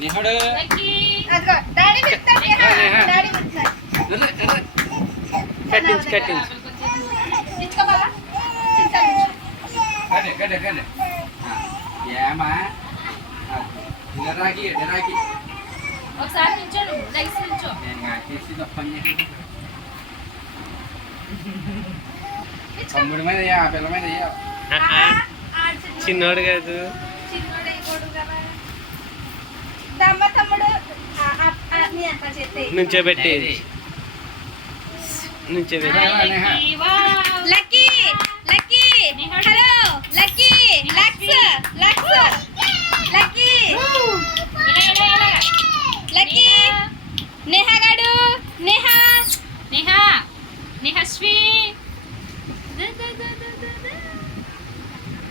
నిహడు అదిగో డాడీ పిలుస్తాడు డాడీ పిలుస్తాడు కట్టించు తీసుకోవాలా కడే కడే కడే ఏమా డరాకి డరాకి ఒకసారి నిల్చోను లైక్స్ నిల్చో నేను కాకేసి పని తమ్ముడి మీద ఆ పిల్ల మీద చిన్నోడు కాదు చిన్నోడు ఇగోడు కదా దమ్మ తమ్ముడు నీ అక్క చేస్తే నుంచోబెట్టి లక్కీ లక్కీ హలో లక్కీ లక్స్ లక్స్ లక్కీ లక్కీ నేహా గాడు నేహా నేహా నేహశ్రీ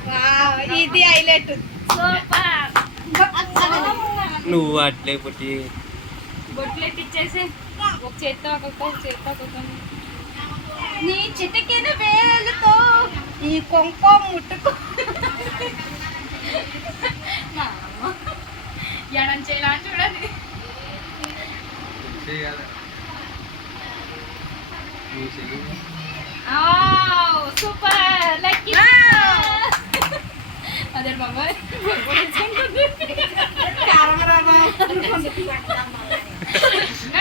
వావ్ ఇది హైలైట్ సూపర్ నువ్వు అట్లే పుట్టి బొట్లు ఎత్తిచ్చేసి ఒక చేత్తో ఒక్కొక్క చేత్తో ఒక్కొక్క నీ చిటికెన వేలుతో ఈ కొంక ముట్టుకో ఎడం చేయాల చూడండి సూపర్ లక్కీ అదే బాబాయ్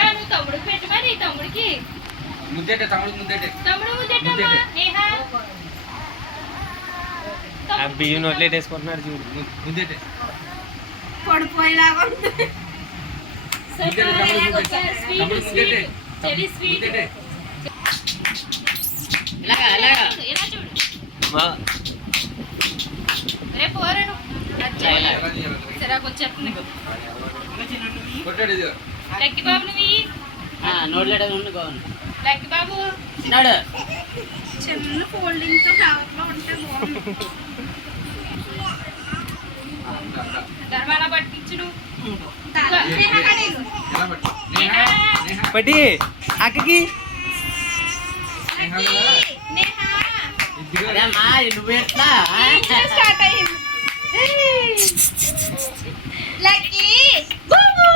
నువ్వు తమ్ముడికి పెట్టు మరి తమ్ముడికి ముద్దెట్టే తమ్ముడు ముద్దెట్టే తమ్ముడు ముద్దెట్టమ్మా నేహా ఆ బియ్యం నోట్లేట్ వేసుకుంటున్నాడు చూడు ముద్దెట్టే పడిపోయేలాగా తమ్ముడు ముద్దెట్టే చెరీ స్వీట్ ముద్దెట్టే ఇలా చూడు రేపు పోరాను సరే వచ్చేస్తుంది కొట్టాడు ఇది లక్కీ బాబు నువ్వు నోట్లేట ఉండుకోను లక్కీ బాబు నాడు చిన్న ఫోల్డింగ్ తో ఫ్లవర్లో ఉంటే బాగుంది ధర్మాల పట్టించుడు ఎలా పట్టు నేహా నేహా పట్టి అక్కకి నేహా అదేమ్మా నువ్వు ఎట్లా స్టార్ట్ అయింది లక్కీ బూబూ